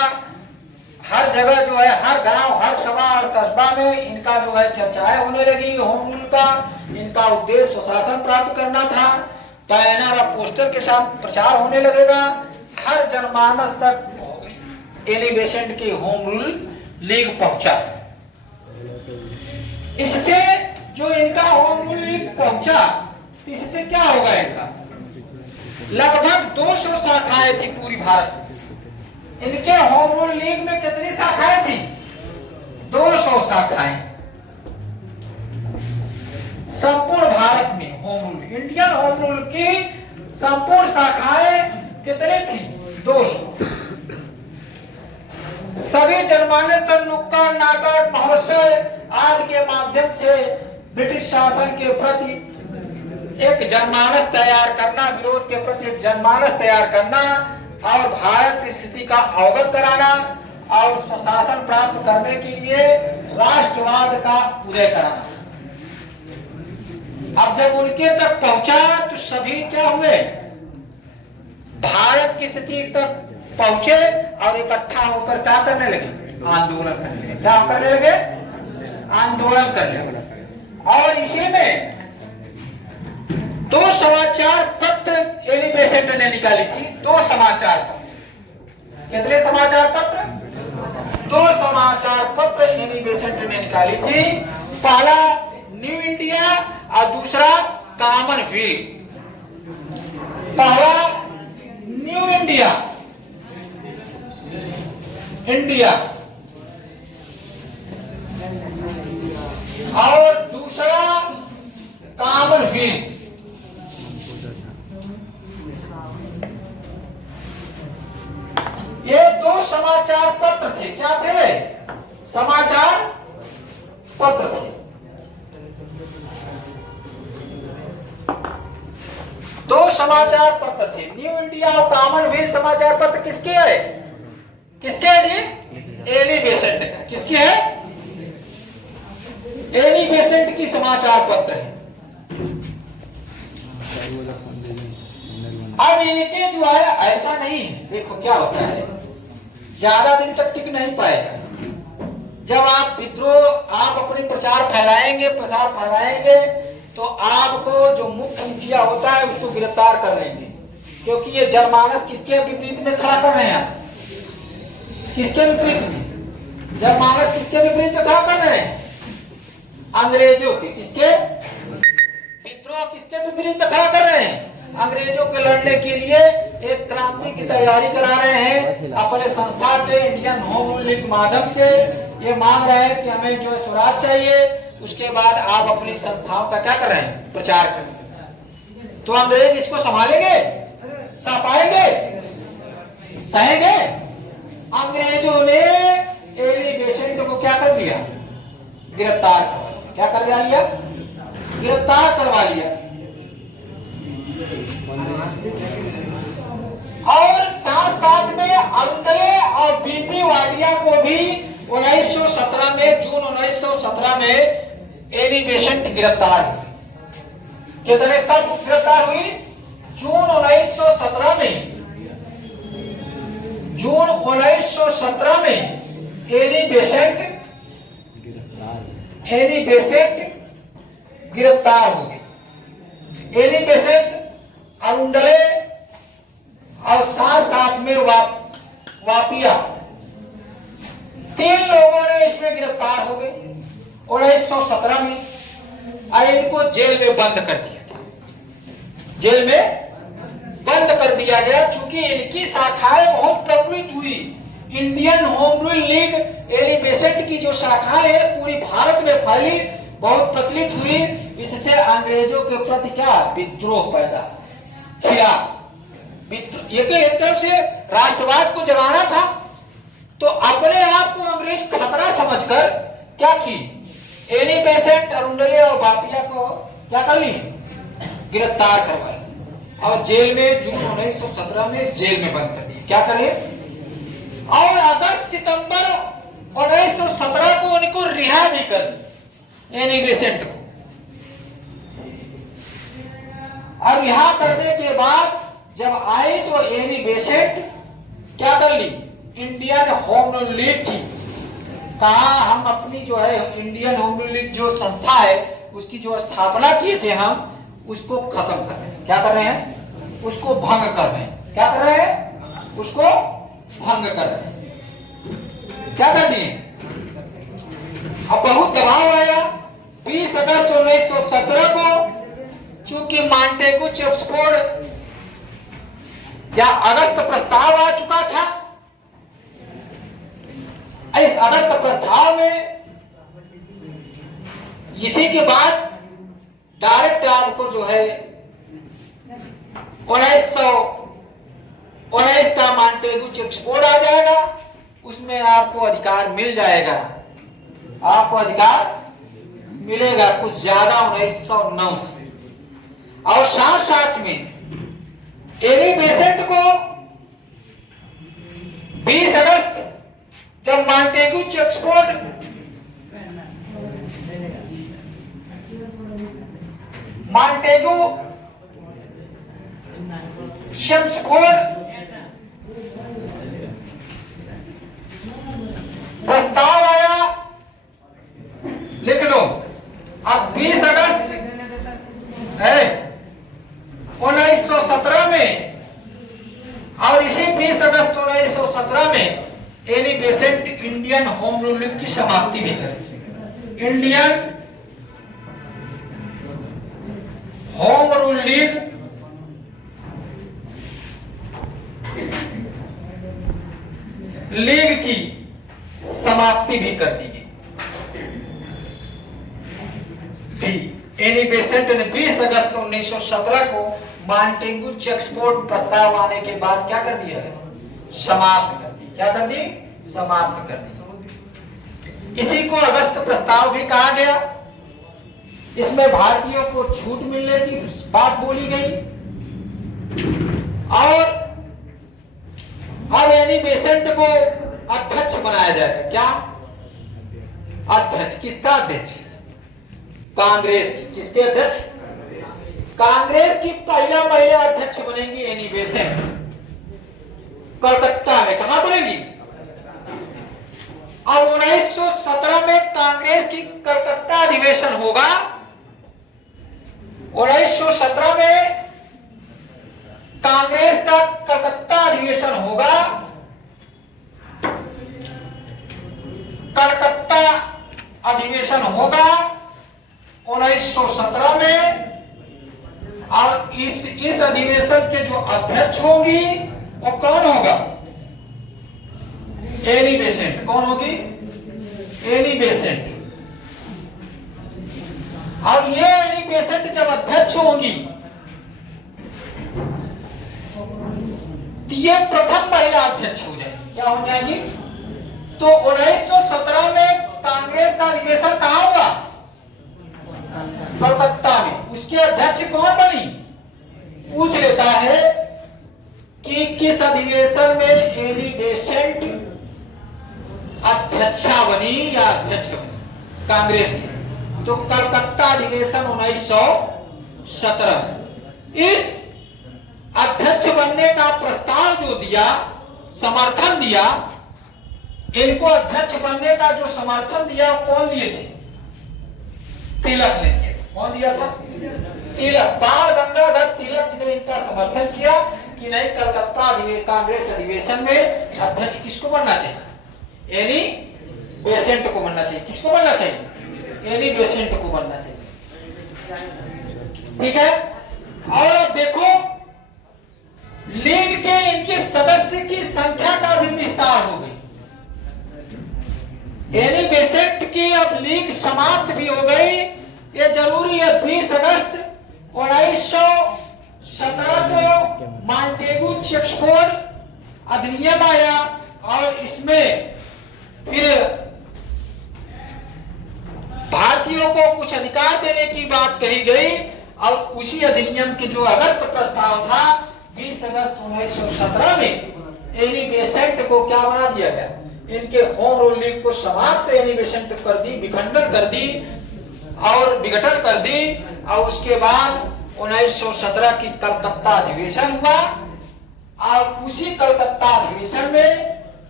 हर जगह जो है, हर गांव, हर सभा और कस्बा में इनका जो है चर्चाएं होने लगी होम रूल का। इनका उद्देश्य स्वशासन प्राप्त करना था। बैनर और पोस्टर के साथ प्रचार होने लगेगा, हर जनमानस तक एनी बेसेंट की होम रूल लीग पहुंचा। इससे जो इनका होम रूल लीग पहुंचा, इससे क्या होगा, इनका लगभग 200 शाखाएं थी पूरी भारत में। इनके होम रूल लीग में कितनी शाखाएं थी? 200 शाखाएं। संपूर्ण भारत में home rule, Indian home rule की संपूर्ण शाखाएं कितनी थी? 200। सभी जनमानस तक नुक्कड़ नाटक, महोत्सव आदि के माध्यम से ब्रिटिश शासन के प्रति एक जनमानस तैयार करना, विरोध के प्रति एक जनमानस तैयार करना और भारत की स्थिति का अवगत कराना और स्वशासन प्राप्त करने के लिए राष्ट्रवाद का उदय कराना। अब जब उनके तक पहुंचा तो सभी क्या हुए? भारत की स्थिति तक पहुंचे और इकट्ठा होकर क्या करने लगे? आंदोलन करने लगे। क्या करने लगे? आंदोलन करने लगे। और इसी में 2 समाचार पत्र एनी बेसेंट ने निकाली थी। 2 समाचार पत्र। कितने समाचार पत्र? 2 समाचार पत्र एनी बेसेंट ने निकाली थी। पहला न्यू इंडिया और दूसरा कॉमनवेल्थ। पहला न्यू इंडिया, इंडिया, और दूसरा कॉमनवेल्थ। ये 2 समाचार पत्र थे। क्या थे? समाचार पत्र थे। 2 समाचार पत्र थे, न्यू इंडिया और कॉमनवेल्थ समाचार पत्र। किसके है? किसके है जी? एनी बेसेंट का। किसकी है? एनी बेसेंट की समाचार पत्र है। अब इनके जो है ऐसा नहीं है। देखो क्या होता है, ज्यादा दिन तक टिक नहीं पाएगा। जब आप विद्रोह, आप अपने प्रचार फैलाएंगे, प्रसार फैलाएंगे, तो आपको जो मुख्य मुखिया होता है उसको गिरफ्तार कर लेंगे, क्योंकि ये जनमानस किसके विपरीत में खड़ा कर रहे हैं? किसके विपरीत में? जनमानस किसके विपरीत में खड़ा कर रहे हैं? अंग्रेजों के। किसके? विद्रोह किसके विपरीत में खड़ा कर रहे हैं? अंग्रेजों के लड़ने के लिए एक क्रांति की तैयारी करा रहे हैं। अपने संस्था के इंडियन होम रूल लीग माध्यम से ये मांग रहे हैं कि हमें जो स्वराज चाहिए। उसके बाद आप अपनी संस्थाओं का क्या कर रहे हैं? प्रचार करें। तो अंग्रेज इसको संभालेंगे? सह पाएंगे? सहेंगे? अंग्रेजों ने एनी बेसेंट को क्या कर लिया? गिरफ्तार कर। क्या करवा लिया? गिरफ्तार करवा लिया। और साथ साथ में अरुंडले और बीपी वाडिया को भी 1917 में, जून 1917 में एनी बेसेंट गिरफ्तार हुई। कितने कब गिरफ्तार हुई? जून 1917 में। जून 1917 में एनी बेसेंट गिरफ्तार हो गई। एनी बेसेंट, अरुंडले और साथ में वापिया, 3 लोगों ने इसमें गिरफ्तार हो गए 1917 में। और इनको जेल में बंद कर दिया गया। जेल में बंद कर दिया गया क्योंकि इनकी शाखाएं बहुत प्रचलित हुई। Indian home rule league Annie Besant की जो शाखाएं है पूरी भारत में फैली, बहुत प्रचलित हुई। इससे अंग्रेजों के प्रति क्या? विद्रोह पैदा किया। एक तरफ से राष्ट्रवाद को जगाना था, तो अपने आप को अंग्रेज खतरा समझकर क्या की, एनी बेसेंट, अरुंडले और बापिया को क्या कर ली, गिरफ्तार करवाई और जेल में जून 1917 में जेल में बंद कर दिए। क्या करे, और अगस्त सितंबर 1917 को उनको रिहा भी कर दिया, एनी बेसेंट को। और रिहा करने के बाद जब आई तो एनी बेसेंट क्या कर ली, इंडियन होम रूल लीग की, कहा हम अपनी जो है इंडियन होम रूल लीग जो संस्था है उसकी जो स्थापना किए थे हम उसको खत्म कर रहे हैं। क्या कर रहे हैं, उसको भंग कर रहे हैं। क्या कर रहे हैं, उसको भंग कर रहे हैं। क्या कर दिए, अब बहुत दबाव आया। 20 अगस्त 1917 को चूंकि मांटेगू चेम्सफोर्ड या अगस्त प्रस्ताव आ चुका था, इस अगस्त प्रस्ताव में इसी के बाद डायरेक्ट आपको जो है 1919 का मांटेगू चेम्सफोर्ड आ जाएगा, उसमें आपको अधिकार मिल जाएगा, आपको अधिकार मिलेगा कुछ ज्यादा 1909 से। और साथ साथ में एनी बेसेंट को 20 अगस्त जब मांटेगू चेम्सफोर्ड प्रस्ताव आया, लिख लो। अब 20 अगस्त है 1917 में, और इसी 20 अगस्त 1917 में Annie Besant Indian home rule league की समाप्ति भी कर, इंडियन होम रूल लीग की समाप्ति भी कर दी गई। एनी बेसेंट ने 20 अगस्त 1917 को मांटेगू चेम्सफोर्ड प्रस्ताव आने के बाद क्या कर दिया है, समाप्त कर दी। क्या कर दी, समाप्त कर दी। इसी को अगस्त प्रस्ताव भी कहा गया। इसमें भारतीयों को छूट मिलने की बात बोली गई और अब एनी बेसेंट को अध्यक्ष बनाया जाएगा। क्या अध्यक्ष, किसका अध्यक्ष, कांग्रेस की। किसके अध्यक्ष, कांग्रेस की पहला महिला अध्यक्ष बनेंगी एनी बेसेंट, कलकत्ता में। कहां बनेगी, अब 1917 में कांग्रेस की कलकत्ता अधिवेशन होगा। 1917 में कांग्रेस का कलकत्ता अधिवेशन होगा। कलकत्ता अधिवेशन होगा 1917 में, और इस अधिवेशन के जो अध्यक्ष होगी वो कौन होगा, एनी बेसेंट। कौन होगी, एनी बेसेंट। अब ये एनी बेसेंट जब अध्यक्ष होंगी तो ये प्रथम महिला अध्यक्ष हो जाएगी। क्या हो जाएगी, तो 1917 में कांग्रेस का अधिवेशन कहां हुआ, कलकत्ता में। उसके अध्यक्ष कौन बनी, पूछ लेता है कि किस अधिवेशन में एनी बेसेंट अध्यक्षा बनी या अध्यक्ष बनी कांग्रेस की, तो कलकत्ता अधिवेशन 1917। इस अध्यक्ष बनने का प्रस्ताव जो दिया, समर्थन दिया, इनको अध्यक्ष बनने का जो समर्थन दिया वो कौन दिए थे, तिलक ने दिया। कौन दिया था, तिलक। बाल गंगाधर तिलक ने इनका समर्थन किया कि नहीं, कलकत्ता कांग्रेस अधिवेशन में अध्यक्ष किसको बनना चाहिए, एनी बेसेंट को बनना चाहिए। किसको बनना चाहिए, एनी बेसेंट को बनना चाहिए। ठीक है। और देखो लीग के इनके सदस्य की संख्या का भी विस्तार हो गई। एनी बेसेंट की अब लीग समाप्त भी हो गई, ये जरूरी है। 20 अगस्त 1917 को मांटेगू चेम्सफोर्ड अधिनियम आया और इसमें फिर भारतीयों को कुछ अधिकार देने की बात कही गई और उसी अधिनियम के जो अगस्त प्रस्ताव था 20 अगस्त 1917 में एनी बेसेंट को क्या बना दिया गया, इनके होम रूल लीग को समाप्त एनी बेसेंट कर दी, विखंडन कर दी और विघटन कर दी। और उसके बाद 1917 की कलकत्ता अधिवेशन हुआ और उसी कलकत्ता अधिवेशन में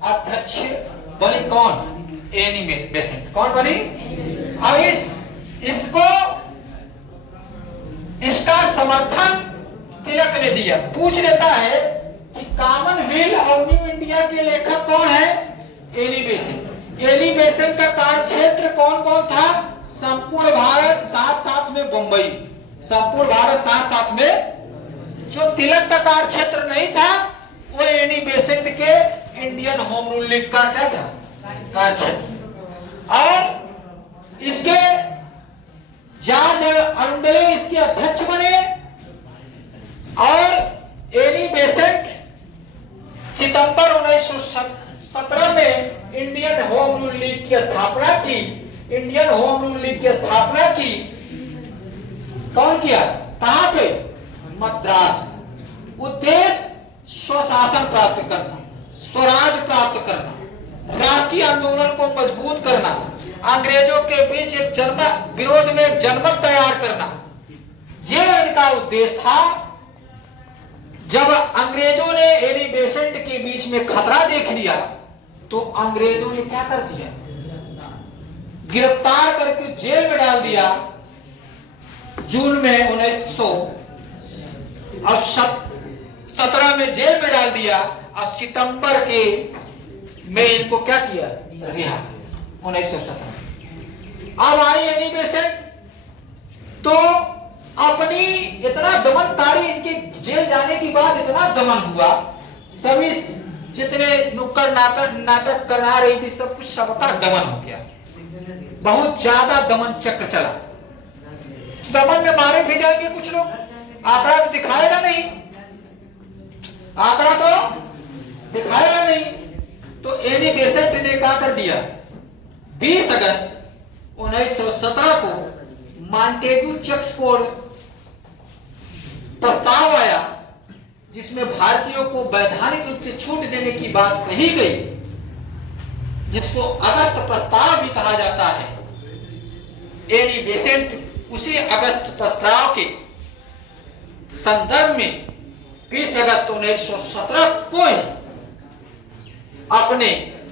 अध्यक्ष बनी कौन, एनी बेसेंट। कौन बनी? अब इसका समर्थन तिलक ने दिया। पूछ लेता है कि कॉमनवेल्थ और न्यू इंडिया के लेखक कौन है? Annie Besant. एनी बेसेंट का कार्यक्षेत्र कौन कौन था? संपूर्ण भारत साथ साथ में बंबई, संपूर्ण भारत साथ साथ में। जो तिलक का कार्यक्षेत्र नहीं था वो एनी बेसेंट के इंडियन होम रूल लीग का क्या था, कार्यक्षेत्र। और इसके जॉर्ज अरुंडले इसके अध्यक्ष बने और एनी बेसेंट सितंबर 1917 में इंडियन होम रूल लीग की स्थापना की। इंडियन होम रूल लीग की स्थापना की कौन किया? कहां पे? मद्रास। उद्देश्य स्वशासन प्राप्त करना, स्वराज प्राप्त करना, राष्ट्रीय आंदोलन को मजबूत करना, अंग्रेजों के बीच एक विरोध में एक जनमत तैयार करना, यह इनका उद्देश्य था। जब अंग्रेजों ने एनी बेसेंट के बीच में खतरा देख लिया तो अंग्रेजों ने क्या कर दिया? गिरफ्तार करके जेल में डाल दिया। जून में 1917 में जेल में डाल दिया और सितंबर के में इनको क्या किया? रिहा किया 1917। अब आई एनी बेसेंट तो अपनी इतना दमनकारी, इनके जेल जाने के बाद इतना दमन हुआ, सभी जितने नुक्कड़ नाटक करा रही थी सब कुछ सबका दमन हो गया। बहुत ज्यादा दमन चक्र चला। दमन में मारे भी जाएंगे कुछ लोग, आंकड़ा तो दिखाएगा नहीं, आंकड़ा तो दिखाएगा नहीं। तो एनी बेसेंट ने क्या कर दिया? 20 अगस्त 1917 को मॉन्टेग्यू चेक्सफोर्ड प्रस्ताव आया जिसमें भारतीयों को वैधानिक रूप से छूट देने की बात कही गई, जिसको अगस्त प्रस्ताव भी कहा जाता है। एनी बेसेंट उसी अगस्त प्रस्ताव के संदर्भ में 20 अगस्त 1917 को ही अपने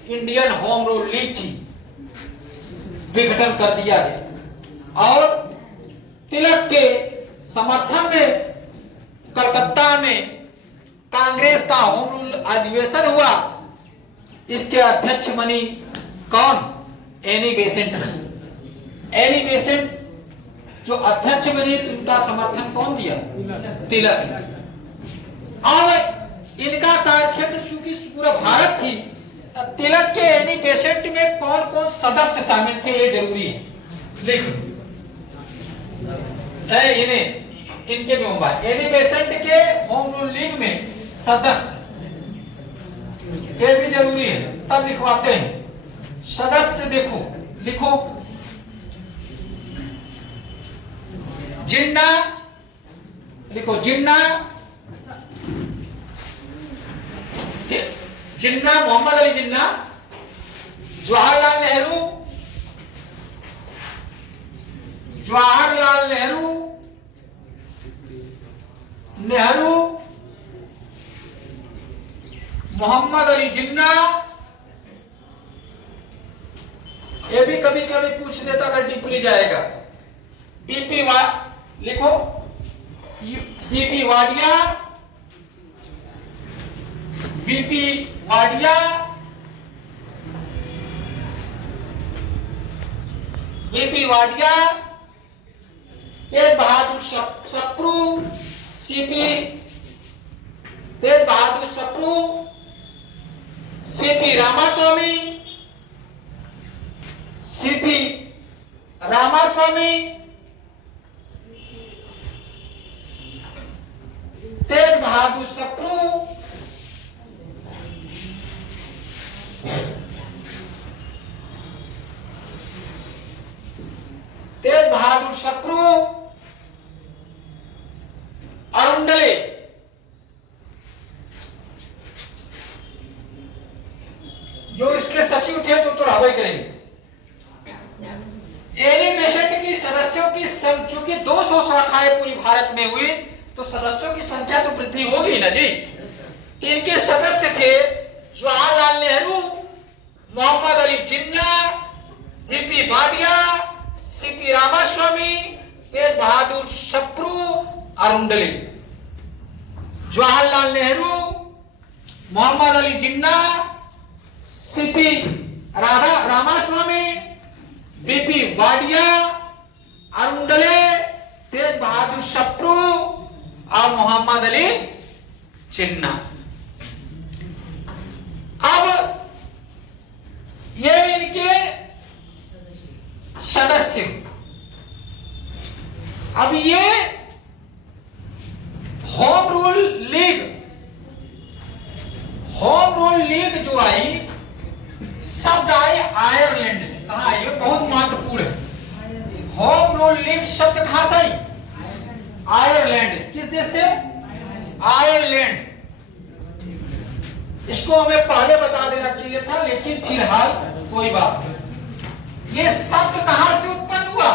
इंडियन होम रूल लीग की विघटन कर दिया गया और तिलक के समर्थन में कलकत्ता में कांग्रेस का होम रूल अधिवेशन हुआ। इसके अध्यक्ष बनी कौन? Annie Besant. एनी बेसेंट जो अध्यक्ष बने तो इनका समर्थन कौन दिया? तिलक। अब इनका कार्यक्षेत्र चूंकि पूरा भारत थी, तिलक के एनी बेसेंट में कौन कौन सदस्य शामिल थे ये जरूरी है। लिखो इनके जो एनी बेसेंट के होम रूल लीग में सदस्य, ये भी जरूरी है, तब लिखवाते हैं। सदस्य देखो, लिखो जिन्ना, लिखो जिन्ना, जिन्ना मोहम्मद अली जिन्ना, जवाहरलाल नेहरू, जवाहरलाल नेहरू, नेहरू, मोहम्मद अली जिन्ना। ये भी कभी कभी पूछ देता अगर डीपली जाएगा। बीपी लिखो, BP Wadia, BP Wadia, BP Wadia, Tej Bahadur Sapru, CP Tej Bahadur Sapru, CP Ramaswami, CP Ramaswami, Tej Bahadur Sapru, तो रावई करेंगे। एनी बेसेंट की सदस्यों की चूंकि 200 शाखाएं पूरी भारत में हुई तो सदस्यों की संख्या तो वृद्धि होगी ना जी। इनके सदस्य थे Jawaharlal Nehru, Mohammad Ali Jinnah, VP Wadia, CP Ramaswami, Tej Bahadur Sapru, अरुंडले। Jawaharlal Nehru, Mohammad Ali Jinnah, CP Ramaswamy, VP Wadia, अरुंडले, तेज बहादुर सप्रू और मोहम्मद अली जिन्ना। अब ये इनके सदस्य। अब ये होम रूल लीग जो आई, शब्द आए आयरलैंड से। कहा आई? बहुत महत्वपूर्ण है। होम रूल लीग शब्द कहां से आई? आयरलैंड से। किस देश से? आयरलैंड। इसको हमें पहले बता देना चाहिए था, लेकिन फिलहाल कोई बात नहीं। ये शब्द कहां से उत्पन्न हुआ?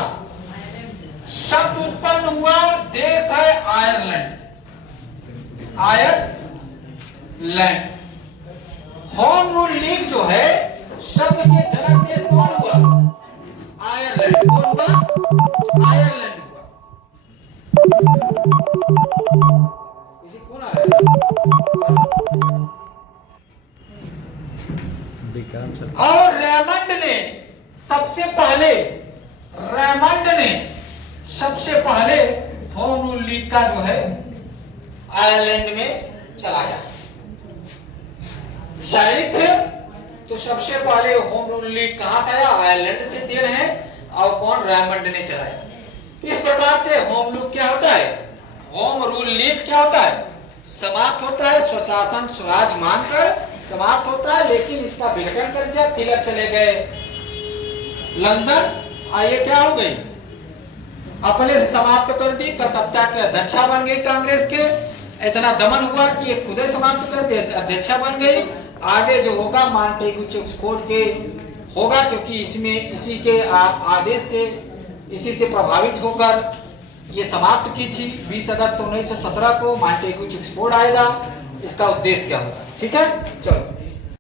शब्द उत्पन्न हुआ, देश है Ireland. Ireland. Home rule league जो है, शब्द के जनक देश कौन हुआ? आयरलैंड। कौन हुआ? आयरलैंड हुआ। किसी कौन आ रहा है? और रेमंड ने सबसे पहले होम रूल लीग का जो है आयरलैंड में चलाया। शायद थे तो सबसे पहले होम रूल लीग कहां से आया? आयरलैंड से दे रहे हैं। और कौन? रेमंड ने चलाया। इस प्रकार से होम रूल क्या होता है? होम रूल लीग क्या होता है? समाप्त होता है, स्वशासन स्वराज मानकर समाप्त होता है, लेकिन इसका विघटन कर दिया। तिलक चले गए लंदन, आइए क्या हो गई? अपने से समाप्त कर दी। कलकत्ता के अध्यक्षा बन गई कांग्रेस के। इतना दमन हुआ कि ये खुद ही समाप्त कर दी, अध्यक्षा बन गई। आगे जो होगा मॉन्टेग्यू चेम्सफोर्ड के होगा, क्योंकि इसमें इसी के आदेश से, इसी से प्रभावित होकर ये समाप्त की थी। 20 अगस्त 1917 को मॉन्टेग्यू चेम्सफोर्ड आएगा। इसका उद्देश्य क्या होगा? ठीक है, चलो।